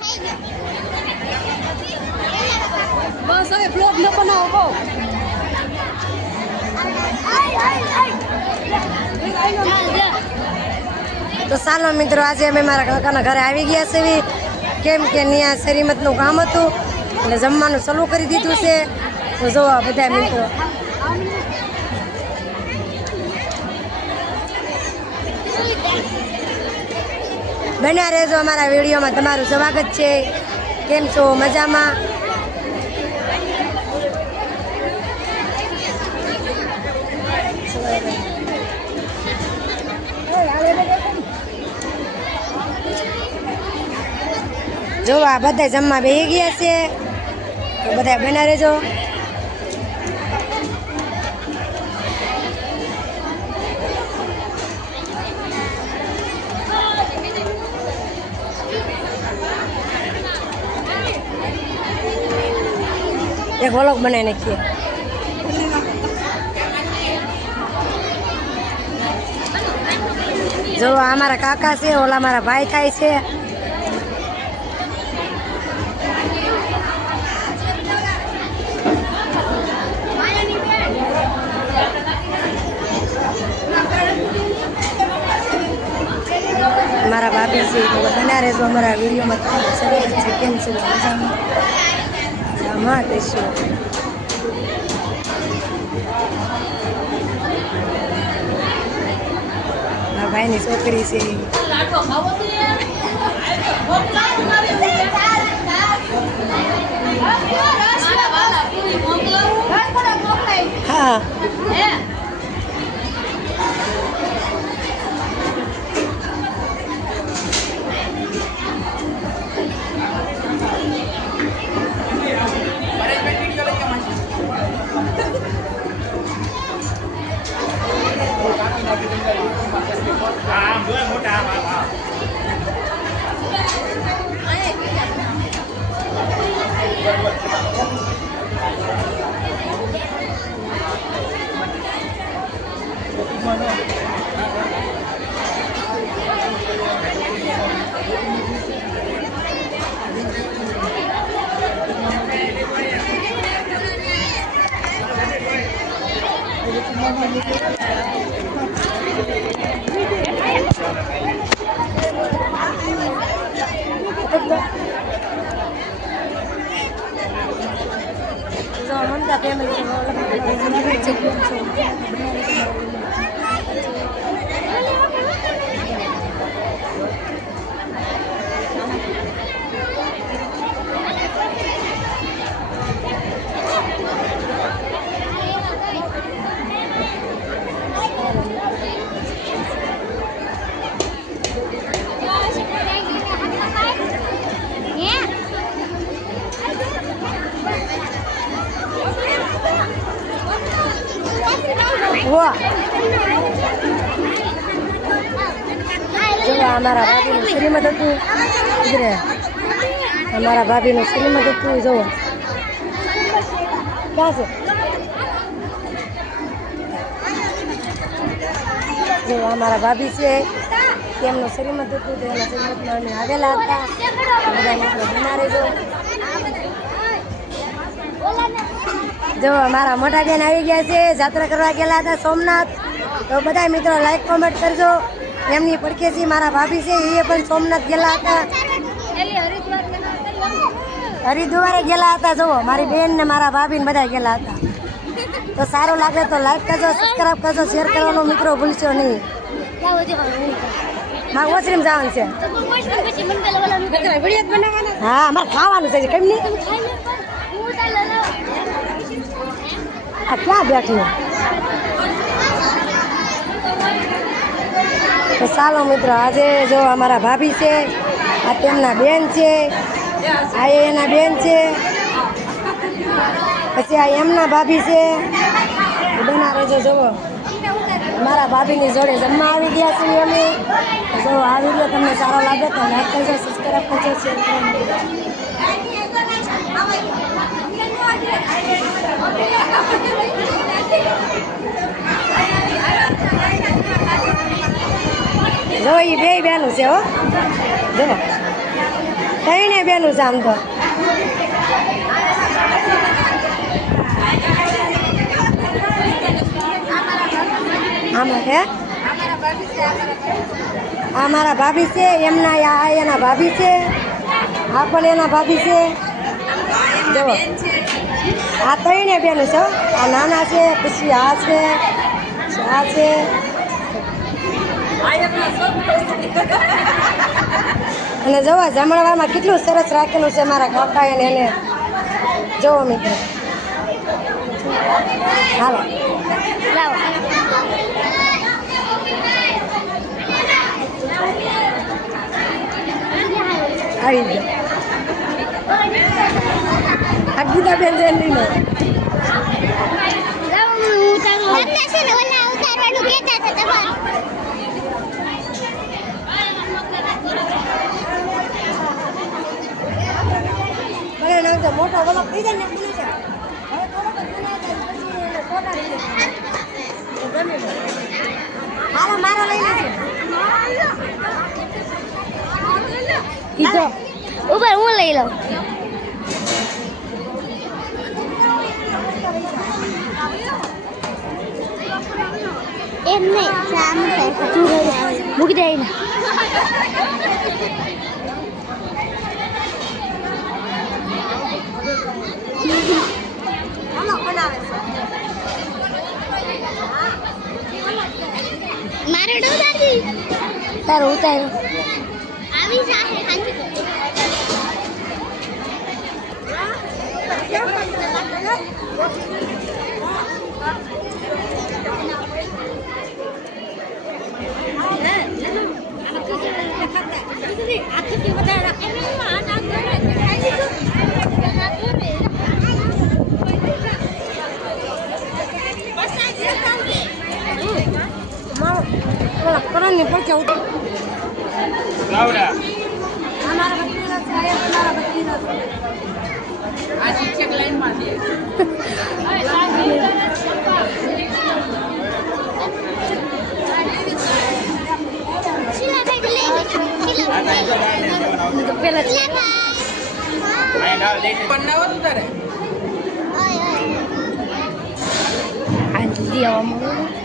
બસ હવે બ્લોગ ન બનાવો તો ચાલો મિત્રો આજે અમે મારા કાકાના ઘરે આવી ગયા છે કેમ કે ત્યાં શરીમતનું કામ હતું એટલે જમવાનું ચાલુ કરી દીધું છે તો જોવા બધા મિત્રો બન્યા રહેજો અમારા વિડીયોમાં તમારું સ્વાગત છે કેમ છો મજામાં જો આ બધા જમવા બેસી ગયા છે તો બધા બના રહેજો એક વ્લોગ બનાવી નાખીએ જો અમારા કાકા છે ઓલા મારા ભાઈ થાય છે મારા ભાભી છે તો બના રહેજો અમારા વિડીયોમાં તમારું સ્વાગત છે કેમ છે મજામાં કહીશું મારા ભાઈની છોકરી છે હા મમતા ફેમિલી વાહ જો અમારા ભાભીનું શ્રીમદ હતું ઇધરે અમારા ભાભીનું શ્રીમદ હતું જો ક્યાં છે જો અમારા ભાભી છે તેમનું શ્રીમદ હતું તો એના શ્રીમદમાં અમે આવેલા હતા બધા મિત્રો બના રહેજો જો મારા મોટા બેન આવી ગયા છે જાત્રા કરવા ગયેલા હતા સોમનાથ તો બધા મિત્રો લાઈક કોમેન્ટ કરજો એમની પડખેથી મારા ભાભી છે એ પણ સોમનાથ ગયેલા હતા હરિદ્વારે ગયેલા હતા જુઓ મારી બેન ને મારા ભાભી ને બધા ગયેલા હતા તો સારું લાગે તો લાઈક કરજો સબસ્ક્રાઈબ કરજો શેર કરવાનો મિત્રો ભૂલશો નહીં મારે ઓસરીમ જવાનું છે હા અમારે ખાવાનું છે કેમ નહીં આ ક્યાં બેઠી તો ચાલો મિત્રો આજે જો અમારા ભાભી છે આ તેમના બેન છે આ એના બેન છે પછી આ એમના ભાભી છે બના રહેજો જુઓ મારા ભાભીની જોડે જમવા આવી ગયા છીએ અમે જો આ વિડીયો તમને સારો લાગે તો લાઈક કરજો સબસ્ક્રાઈબ કરજો શેર કરજો જો એ બે બેનું છે હો જો થઈને બેનું છે આમ તો આમાં છે આ મારા ભાભી છે એમના આ એના ભાભી છે આ પણ એના ભાભી છે જુઓ આ ત્રણે બેનું છે આ નાના છે પછી આ છે આ છે અને જુઓ જમણવારમાં કેટલું સરસ રાખેલું છે મારા કાકાએ ને એને જુઓ મિત્રો હાલો લાવો આવી ગયો અગીતા બેન જઈને લઈને મોટો વલોક થઈ જાય ને હવે હાલો મારો લઈ લેજો ઉપર હું લઈ લઉં એમ નહીં મૂકી દે મારે ડોદાજી તારો ઉતારો આવી જાહે હાજી કરણની પડકે ઉતર લાવડા અમારા બકરીના છે અમારા બકરીના છે આ શિક્ષક લાઈનમાં છે શીલા બેગ લે શીલા તો પેલા આય ના લે પણ ના હોત તારે આય આ દીદી આવવાનું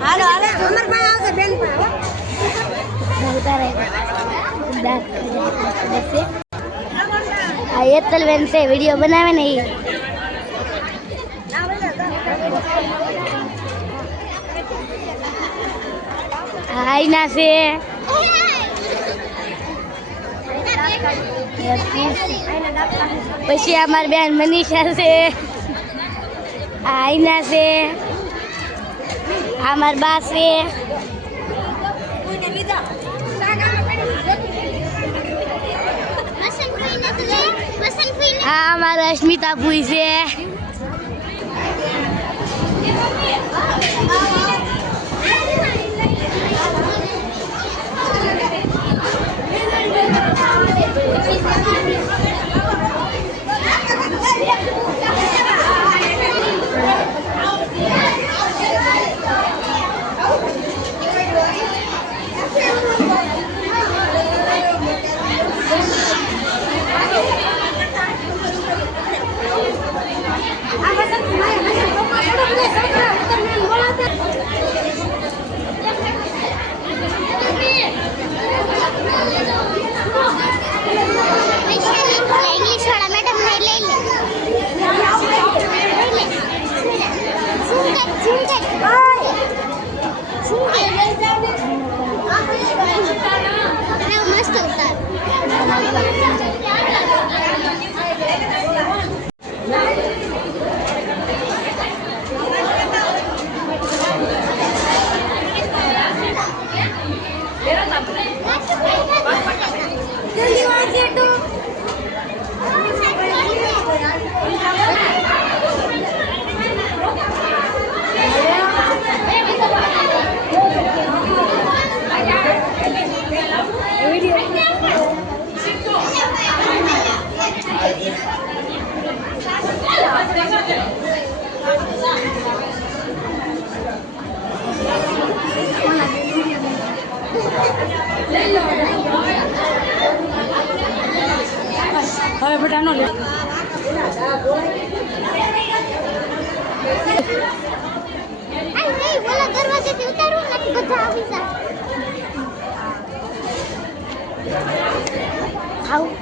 હાલો હાલો અમર ભાઈ આવશે બેન આ એતલ બેન છે વિડીયો બનાવે ને હાઈ ના છે પછી અમારી બેન મનીષા છે આઈના છે અમાર બા છે આ અમારા અસ્મિતા ભૂઈ છે હવે બધા નો લે દરવાજેથી ઉતારું ને બધા આવી જાય આવું